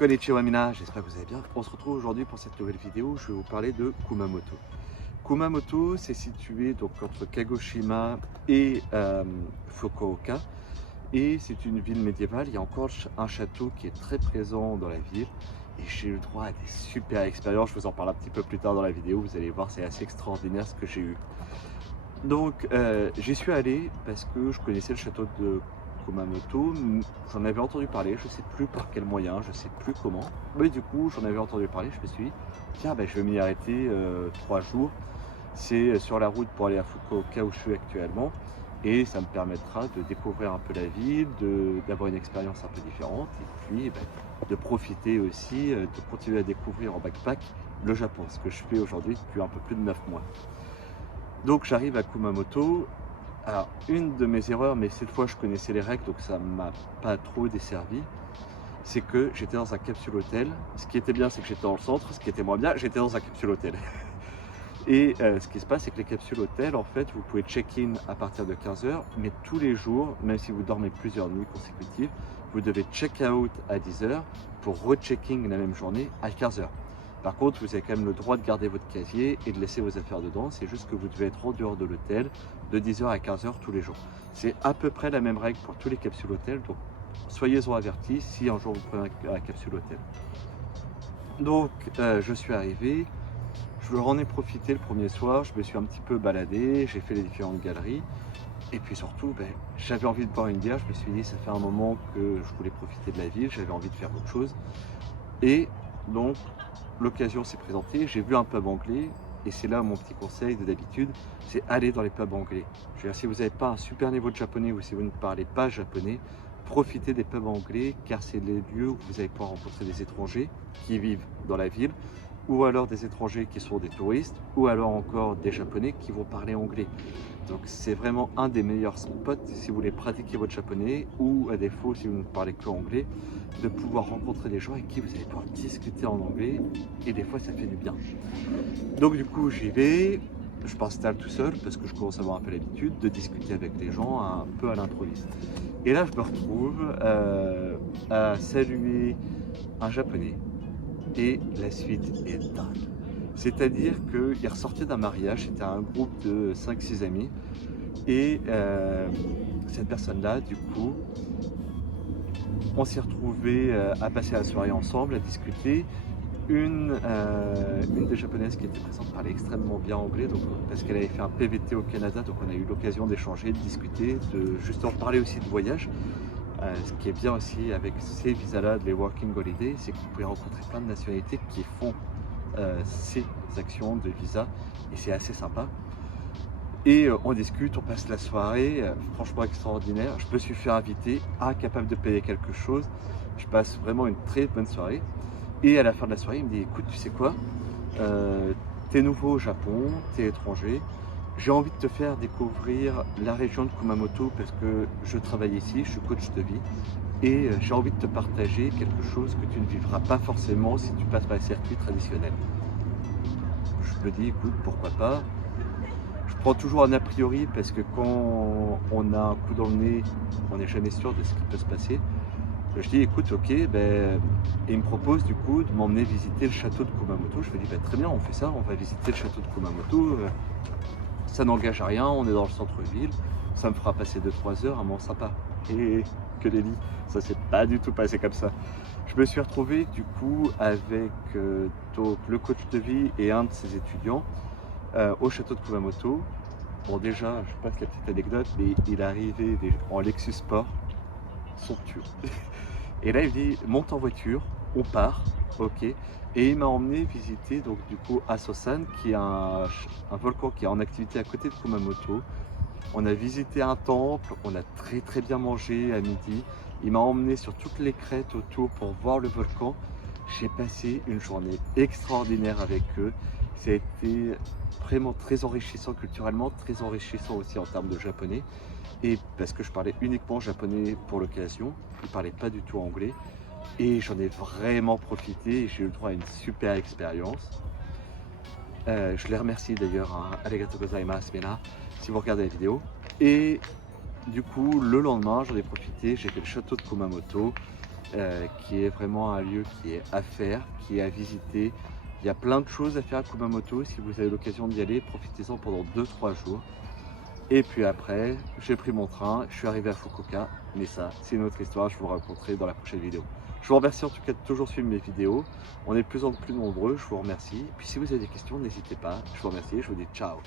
Konnichiwa mina, j'espère que vous allez bien. On se retrouve aujourd'hui pour cette nouvelle vidéo. Je vais vous parler de Kumamoto. Kumamoto, c'est situé donc entre Kagoshima et Fukuoka. Et c'est une ville médiévale. Il y a encore un château qui est très présent dans la ville. Et j'ai eu le droit à des super expériences. Je vous en parle un petit peu plus tard dans la vidéo. Vous allez voir, c'est assez extraordinaire ce que j'ai eu. Donc j'y suis allé parce que je connaissais le château de Kumamoto, j'en avais entendu parler, je ne sais plus par quel moyen, je ne sais plus comment. Mais du coup, j'en avais entendu parler, je me suis dit, tiens, ben, je vais m'y arrêter 3 jours. C'est sur la route pour aller à Fukuoka où je suis actuellement. Et ça me permettra de découvrir un peu la ville, d'avoir une expérience un peu différente. Et puis ben, de profiter aussi, de continuer à découvrir en backpack le Japon, ce que je fais aujourd'hui depuis un peu plus de 9 mois. Donc j'arrive à Kumamoto. Alors, une de mes erreurs, mais cette fois je connaissais les règles, donc ça ne m'a pas trop desservi, c'est que j'étais dans un capsule hôtel. Ce qui était bien, c'est que j'étais dans le centre. Ce qui était moins bien, j'étais dans un capsule hôtel. Et ce qui se passe, c'est que les capsules hôtels, en fait, vous pouvez check-in à partir de 15 h, mais tous les jours, même si vous dormez plusieurs nuits consécutives, vous devez check-out à 10 h pour re-check-in la même journée à 15 h. Par contre, vous avez quand même le droit de garder votre casier et de laisser vos affaires dedans. C'est juste que vous devez être en dehors de l'hôtel de 10 h à 15 h tous les jours. C'est à peu près la même règle pour tous les capsules hôtels. Donc, soyez-en avertis si un jour vous prenez un capsule hôtel. Donc, je suis arrivé. Je en ai profité le premier soir. Je me suis un petit peu baladé. J'ai fait les différentes galeries. Et puis surtout, ben, j'avais envie de boire une bière. Je me suis dit, ça fait un moment que je voulais profiter de la ville. J'avais envie de faire autre chose. Et donc, l'occasion s'est présentée, j'ai vu un pub anglais, et c'est là mon petit conseil de d'habitude, c'est aller dans les pubs anglais. Je veux dire, si vous n'avez pas un super niveau de japonais ou si vous ne parlez pas japonais, profitez des pubs anglais, car c'est les lieux où vous allez pouvoir rencontrer des étrangers qui vivent dans la ville, ou alors des étrangers qui sont des touristes, ou alors encore des japonais qui vont parler anglais. Donc c'est vraiment un des meilleurs spots si vous voulez pratiquer votre japonais, ou à défaut si vous ne parlez que anglais, de pouvoir rencontrer des gens avec qui vous allez pouvoir discuter en anglais, et des fois ça fait du bien. Donc du coup j'y vais, je m'installe tout seul parce que je commence à avoir un peu l'habitude de discuter avec les gens un peu à l'improviste. Et là je me retrouve à saluer un japonais, et la suite est dingue. C'est-à-dire qu'il ressortait d'un mariage, c'était un groupe de 5-6 amis, et cette personne-là, du coup, on s'est retrouvés à passer la soirée ensemble, à discuter. Une des japonaises qui était présente parlait extrêmement bien anglais, donc, parce qu'elle avait fait un PVT au Canada, donc on a eu l'occasion d'échanger, de discuter, de justement parler aussi de voyage. Ce qui est bien aussi avec ces visas-là, les Working Holiday, c'est que vous pouvez rencontrer plein de nationalités qui font ces actions de visa, et c'est assez sympa. Et on discute, on passe la soirée, franchement extraordinaire. Je me suis fait inviter, incapable de payer quelque chose. Je passe vraiment une très bonne soirée. Et à la fin de la soirée, il me dit, écoute, tu sais quoi, t'es nouveau au Japon, t'es étranger, j'ai envie de te faire découvrir la région de Kumamoto parce que je travaille ici, je suis coach de vie, et j'ai envie de te partager quelque chose que tu ne vivras pas forcément si tu passes par les circuits traditionnels. Je me dis, écoute, pourquoi pas. Je prends toujours un a priori parce que quand on a un coup dans le nez, on n'est jamais sûr de ce qui peut se passer. Je dis, écoute, ok, ben, et il me propose du coup de m'emmener visiter le château de Kumamoto. Je me dis, ben, très bien, on fait ça, on va visiter le château de Kumamoto. Ça n'engage à rien, on est dans le centre-ville, ça me fera passer 2-3 heures, un moment sympa. Et que nenni, ça s'est pas du tout passé comme ça. Je me suis retrouvé du coup avec donc, le coach de vie et un de ses étudiants au château de Kumamoto. Bon, déjà, je passe la petite anecdote, mais il est arrivé en Lexus Sport, somptueux. Et là il me dit, monte en voiture, on part, ok. Et il m'a emmené visiter donc du coup Asosan, qui est un volcan qui est en activité à côté de Kumamoto. On a visité un temple, on a très bien mangé à midi. Il m'a emmené sur toutes les crêtes autour pour voir le volcan. J'ai passé une journée extraordinaire avec eux. Ça a été vraiment très enrichissant culturellement, très enrichissant aussi en termes de japonais. Et parce que je parlais uniquement japonais pour l'occasion, ils ne parlaient pas du tout anglais. Et j'en ai vraiment profité et j'ai eu le droit à une super expérience. Je les remercie d'ailleurs, hein. Arigatou gozaimasu, Mena, si vous regardez la vidéo. Et du coup, le lendemain, j'en ai profité, j'ai fait le château de Kumamoto. qui est vraiment un lieu qui est à faire, qui est à visiter. Il y a plein de choses à faire à Kumamoto. Si vous avez l'occasion d'y aller, profitez-en pendant 2-3 jours. Et puis après, j'ai pris mon train, je suis arrivé à Fukuoka, mais ça, c'est une autre histoire, je vous raconterai dans la prochaine vidéo. Je vous remercie en tout cas de toujours suivre mes vidéos. On est de plus en plus nombreux, je vous remercie. Puis si vous avez des questions, n'hésitez pas. Je vous remercie et je vous dis ciao.